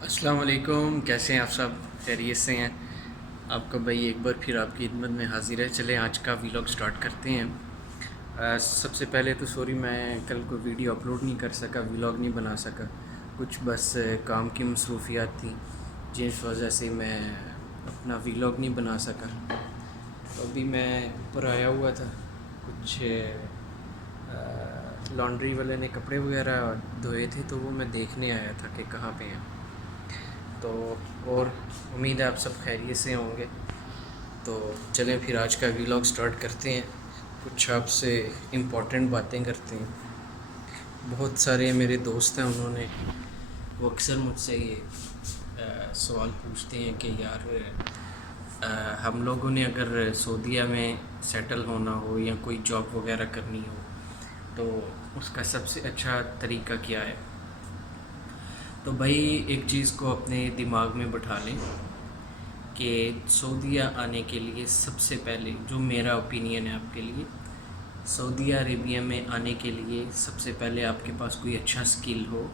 السلام علیکم، کیسے ہیں آپ سب؟ خیریت سے ہیں؟ آپ کا بھائی ایک بار پھر آپ کی خدمت میں حاضر ہے۔ چلیں آج کا ویلاگ سٹارٹ کرتے ہیں۔ سب سے پہلے تو سوری، میں کل کو ویڈیو اپلوڈ نہیں کر سکا، ویلاگ نہیں بنا سکا، کچھ بس کام کی مصروفیات تھیں جس وجہ سے میں اپنا ویلاگ نہیں بنا سکا۔ تو ابھی میں اوپر آیا ہوا تھا، کچھ لانڈری والے نے کپڑے وغیرہ دھوئے تھے تو وہ میں دیکھنے آیا تھا کہ کہاں پہ ہیں۔ تو اور امید ہے آپ سب خیریت سے ہوں گے۔ تو چلیں پھر آج کا ویلاگ سٹارٹ کرتے ہیں، کچھ آپ سے امپورٹنٹ باتیں کرتے ہیں۔ بہت سارے میرے دوست ہیں، انہوں نے وہ اکثر مجھ سے یہ سوال پوچھتے ہیں کہ یار ہم لوگوں نے اگر سعودیہ میں سیٹل ہونا ہو یا کوئی جاب وغیرہ کرنی ہو تو اس کا سب سے اچھا طریقہ کیا ہے؟ تو بھائی ایک چیز کو اپنے دماغ میں بٹھا لیں کہ سعودیہ آنے کے لیے سب سے پہلے، جو میرا اوپینین ہے آپ کے لیے، سعودیہ عربیہ میں آنے کے لیے سب سے پہلے آپ کے پاس کوئی اچھا سکل ہو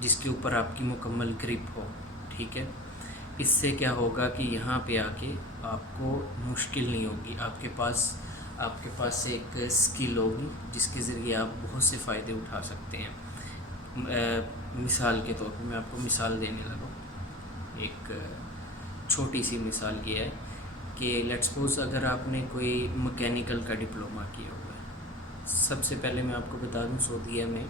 جس کے اوپر آپ کی مکمل گرپ ہو، ٹھیک ہے؟ اس سے کیا ہوگا کہ یہاں پہ آ کے آپ کو مشکل نہیں ہوگی، آپ کے پاس ایک سکل ہوگی جس کے ذریعے آپ بہت سے فائدے اٹھا سکتے ہیں۔ مثال کے طور پہ میں آپ کو مثال دینے لگا ہوں، ایک چھوٹی سی مثال یہ ہے کہ لیٹ سپوز اگر آپ نے کوئی مکینیکل کا ڈپلومہ کیا ہوا ہے، سب سے پہلے میں آپ کو بتا دوں سعودیہ میں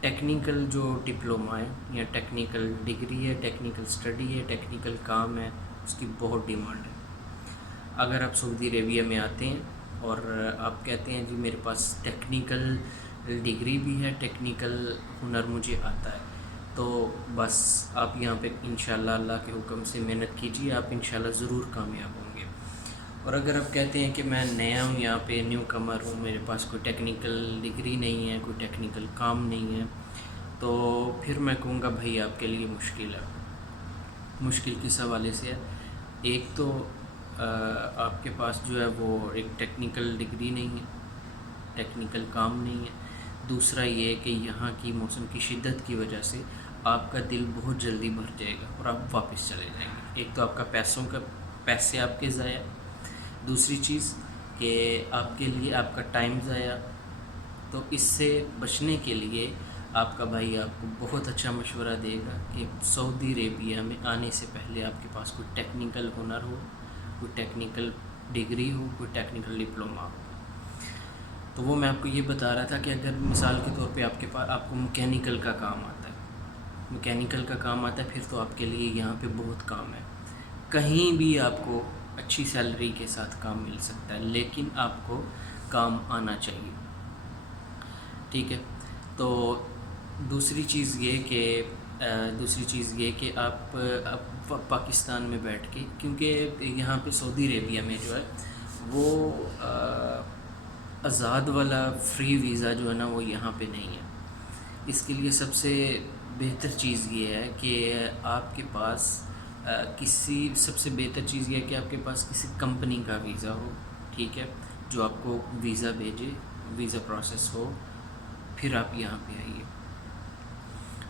ٹیکنیکل جو ڈپلومہ ہے یا ٹیکنیکل ڈگری ہے، ٹیکنیکل سٹڈی ہے، ٹیکنیکل کام ہے، اس کی بہت ڈیمانڈ ہے۔ اگر آپ سعودی عربیہ میں آتے ہیں اور آپ کہتے ہیں جی میرے پاس ٹیکنیکل ڈگری بھی ہے، ٹیکنیکل ہنر مجھے آتا ہے، تو بس آپ یہاں پہ انشاءاللہ اللہ کے حکم سے محنت کیجیے، آپ انشاءاللہ ضرور کامیاب ہوں گے۔ اور اگر آپ کہتے ہیں کہ میں نیا ہوں یہاں پہ، نیو کمر ہوں، میرے پاس کوئی ٹیکنیکل ڈگری نہیں ہے، کوئی ٹیکنیکل کام نہیں ہے، تو پھر میں کہوں گا بھائی آپ کے لیے مشکل ہے۔ مشکل کس حوالے سے ہے؟ ایک تو آپ کے پاس جو ہے وہ ایک ٹیکنیکل ڈگری نہیں ہے، ٹیکنیکل کام نہیں ہے۔ دوسرا یہ کہ یہاں کی موسم کی شدت کی وجہ سے آپ کا دل بہت جلدی بھر جائے گا اور آپ واپس چلے جائیں گے۔ ایک تو آپ کا پیسے آپ کے ضائع، دوسری چیز کہ آپ کے لیے آپ کا ٹائم ضائع۔ تو اس سے بچنے کے لیے آپ کا بھائی آپ کو بہت اچھا مشورہ دے گا کہ سعودی عربیہ میں آنے سے پہلے آپ کے پاس کوئی ٹیکنیکل ہنر ہو، کوئی ٹیکنیکل ڈگری ہو، کوئی ٹیکنیکل ڈپلومہ ہو۔ تو وہ میں آپ کو یہ بتا رہا تھا کہ اگر مثال کے طور پہ آپ کو مکینیکل کا کام آتا ہے، مکینیکل کا کام آتا ہے، پھر تو آپ کے لیے یہاں پہ بہت کام ہے، کہیں بھی آپ کو اچھی سیلری کے ساتھ کام مل سکتا ہے، لیکن آپ کو کام آنا چاہیے، ٹھیک ہے؟ تو دوسری چیز یہ کہ آپ پاکستان میں بیٹھ کے، کیونکہ یہاں پہ سعودی عربیہ میں جو ہے وہ آزاد والا فری ویزا جو ہے نا وہ یہاں پہ نہیں ہے۔ اس کے لیے سب سے بہتر چیز یہ ہے کہ آپ کے پاس سب سے بہتر چیز یہ ہے کہ آپ کے پاس کسی کمپنی کا ویزا ہو، ٹھیک ہے، جو آپ کو ویزا بھیجے، ویزا پروسیس ہو، پھر آپ یہاں پہ آئیے۔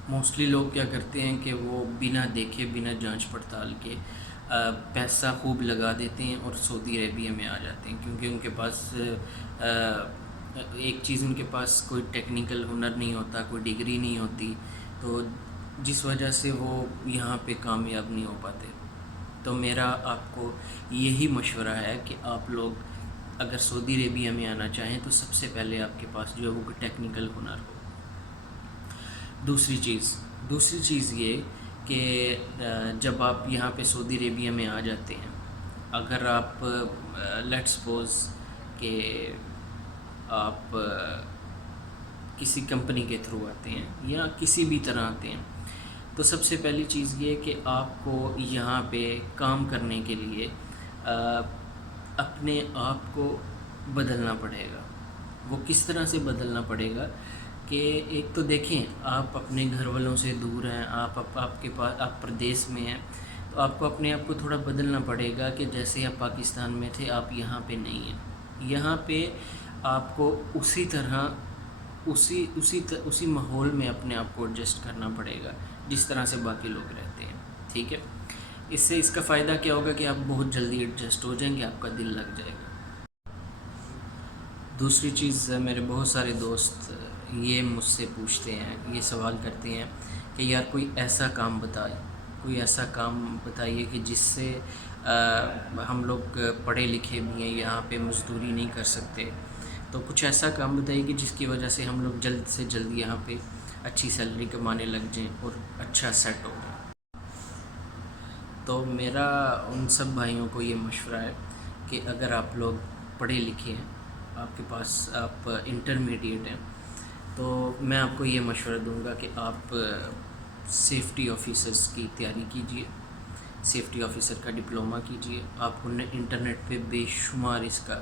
موسٹلی لوگ کیا کرتے ہیں کہ وہ بنا دیکھے، بنا جانچ پڑتال کے پیسہ خوب لگا دیتے ہیں اور سعودی عربیہ میں آ جاتے ہیں، کیونکہ ان کے پاس ایک چیز، ان کے پاس کوئی ٹیکنیکل ہنر نہیں ہوتا، کوئی ڈگری نہیں ہوتی، تو جس وجہ سے وہ یہاں پہ کامیاب نہیں ہو پاتے۔ تو میرا آپ کو یہی مشورہ ہے کہ آپ لوگ اگر سعودی عربیہ میں آنا چاہیں تو سب سے پہلے آپ کے پاس جو ہے وہ ٹیکنیکل ہنر ہو۔ دوسری چیز یہ کہ جب آپ یہاں پہ سعودی عربیہ میں آ جاتے ہیں، اگر آپ لیٹ سپوز کہ آپ کسی کمپنی کے تھرو آتے ہیں یا کسی بھی طرح آتے ہیں، تو سب سے پہلی چیز یہ کہ آپ کو یہاں پہ کام کرنے کے لیے اپنے آپ کو بدلنا پڑے گا۔ وہ کس طرح سے بدلنا پڑے گا کہ ایک تو دیکھیں آپ اپنے گھر والوں سے دور ہیں، آپ پردیس میں ہیں، تو آپ کو اپنے آپ کو تھوڑا بدلنا پڑے گا کہ جیسے آپ پاکستان میں تھے آپ یہاں پہ نہیں ہیں۔ یہاں پہ آپ کو اسی طرح اسی ماحول میں اپنے آپ کو ایڈجسٹ کرنا پڑے گا جس طرح سے باقی لوگ رہتے ہیں، ٹھیک ہے. اس سے اس کا فائدہ کیا ہوگا کہ آپ بہت جلدی ایڈجسٹ ہو جائیں گے، آپ کا دل لگ جائے گا. دوسری چیز، میرے بہت سارے دوست یہ مجھ سے پوچھتے ہیں، یہ سوال کرتے ہیں کہ یار کوئی ایسا کام بتائے، کوئی ایسا کام بتائیے کہ جس سے ہم لوگ پڑھے لکھے بھی ہیں، یہاں پہ مزدوری نہیں کر سکتے، تو کچھ ایسا کام بتائیے کہ جس کی وجہ سے ہم لوگ جلد سے جلد یہاں پہ اچھی سیلری کمانے لگ جائیں اور اچھا سیٹ ہو جائیں. تو میرا ان سب بھائیوں کو یہ مشورہ ہے کہ اگر آپ لوگ پڑھے لکھے ہیں، آپ کے پاس آپ انٹرمیڈیٹ ہیں، تو میں آپ کو یہ مشورہ دوں گا کہ آپ سیفٹی آفیسرز کی تیاری کیجیے، سیفٹی آفیسر کا ڈپلومہ کیجیے. آپ کو انٹرنیٹ پہ بے شمار اس کا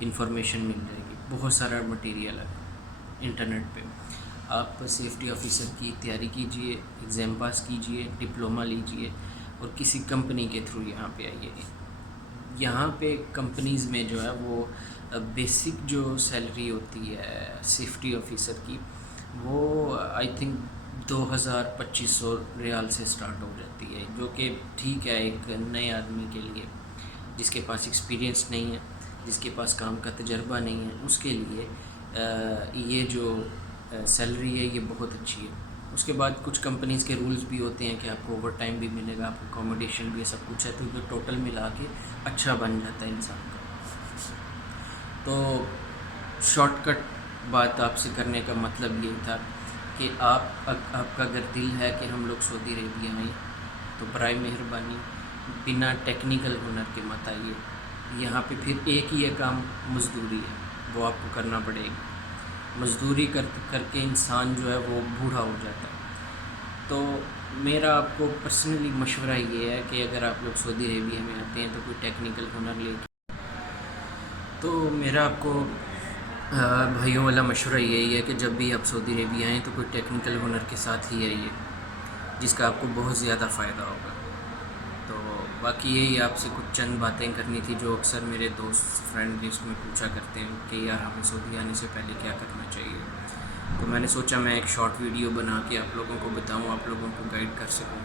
انفارمیشن مل جائے گی، بہت سارا مٹیریل ہے انٹرنیٹ پہ. آپ سیفٹی آفیسر کی تیاری کیجیے، ایگزام پاس کیجیے، ڈپلومہ لیجیے اور کسی کمپنی کے تھرو یہاں پہ آئیے. یہاں پہ کمپنیز میں جو ہے وہ بیسک جو سیلری ہوتی ہے سیفٹی آفیسر کی، وہ آئی تھنک 2,000-2,500 ریال سے سٹارٹ ہو جاتی ہے، جو کہ ٹھیک ہے ایک نئے آدمی کے لیے جس کے پاس ایکسپیرینس نہیں ہے، جس کے پاس کام کا تجربہ نہیں ہے، اس کے لیے یہ جو سیلری ہے یہ بہت اچھی ہے. اس کے بعد کچھ کمپنیز کے رولز بھی ہوتے ہیں کہ آپ کو اوور ٹائم بھی ملے گا، آپ کو اکوموڈیشن بھی، سب کچھ ہے، تو یہ ٹوٹل ملا کے اچھا بن جاتا ہے انسان کا. تو شارٹ کٹ بات آپ سے کرنے کا مطلب یہ تھا کہ آپ کا اگر دل ہے کہ ہم لوگ سعودی عربیہ آئیں تو برائے مہربانی بنا ٹیکنیکل ہنر کے مت آئیے. یہاں پہ پھر ایک ہی کام مزدوری ہے، وہ آپ کو کرنا پڑے گی. مزدوری کر کے انسان جو ہے وہ بوڑھا ہو جاتا ہے. تو میرا آپ کو پرسنلی مشورہ یہ ہے کہ اگر آپ لوگ سعودی عربیہ میں آتے ہیں تو کوئی ٹیکنیکل ہنر لے کے، تو میرا آپ کو بھائیوں والا مشورہ یہی ہے کہ جب بھی آپ سعودی عربیہ آئیں تو کوئی ٹیکنیکل ہنر کے ساتھ ہی آئیے، جس کا آپ کو بہت زیادہ فائدہ ہوگا. تو باقی یہی آپ سے کچھ چند باتیں کرنی تھی جو اکثر میرے دوست فرینڈ اس میں پوچھا کرتے ہیں کہ یار ہمیں سعودی آنے سے پہلے کیا کرنا چاہیے. تو میں نے سوچا میں ایک شارٹ ویڈیو بنا کے آپ لوگوں کو بتاؤں، آپ لوگوں کو گائیڈ کر سکوں.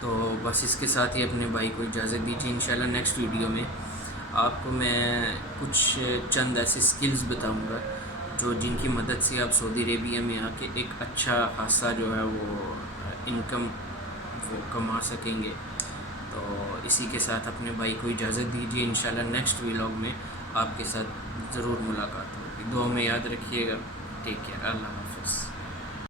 تو بس اس کے ساتھ ہی اپنے بھائی کو اجازت دیجیے. انشاءاللہ نیکسٹ ویڈیو میں آپ کو میں کچھ چند ایسے سکلز بتاؤں گا جو جن کی مدد سے آپ سعودی عربیہ میں آ کے ایک اچھا خاصا جو ہے وہ انکم وہ کما سکیں گے. تو اسی کے ساتھ اپنے بھائی کو اجازت دیجیے. انشاءاللہ نیکسٹ ویلاگ میں آپ کے ساتھ ضرور ملاقات ہوگی. دعا میں یاد رکھیے گا. Take care. اللہ حافظ.